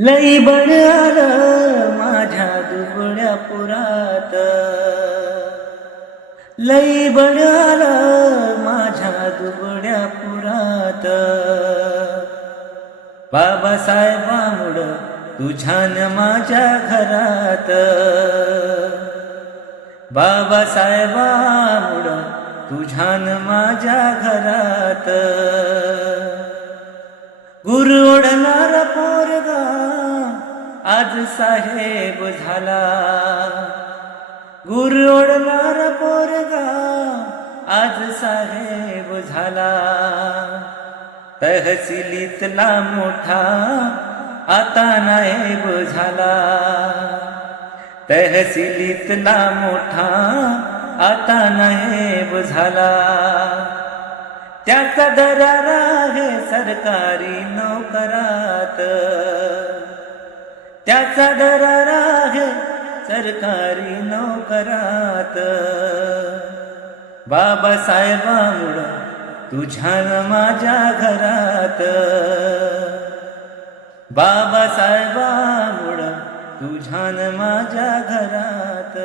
लई बळ आलं माझ्या दुबळ्या पुरात. लई बळ आलं माझ्या दुबळ्या पुरात. बाबासाहेबामुळ तुझ्यान माझ्या घरात. बाबासाहेबामुळ तुझ्यान माझ्या घरात. गुरु पोरगा. आज साहेब झाला. गुरु पोरगा. आज साहेब झाला. तहसिलीतला मोठा आता नाहेब झाला. तहसिलीतला मोठा आता नाहेब झाला. त्याचा दरारा सरकारी नोकरात. त्याचा दरार आहे सरकारी नोकरात. बाबासाहेबामुळं तुझ्या माझ्या घरात. बाबासाहेबामुळं तुझ्या माझ्या घरात.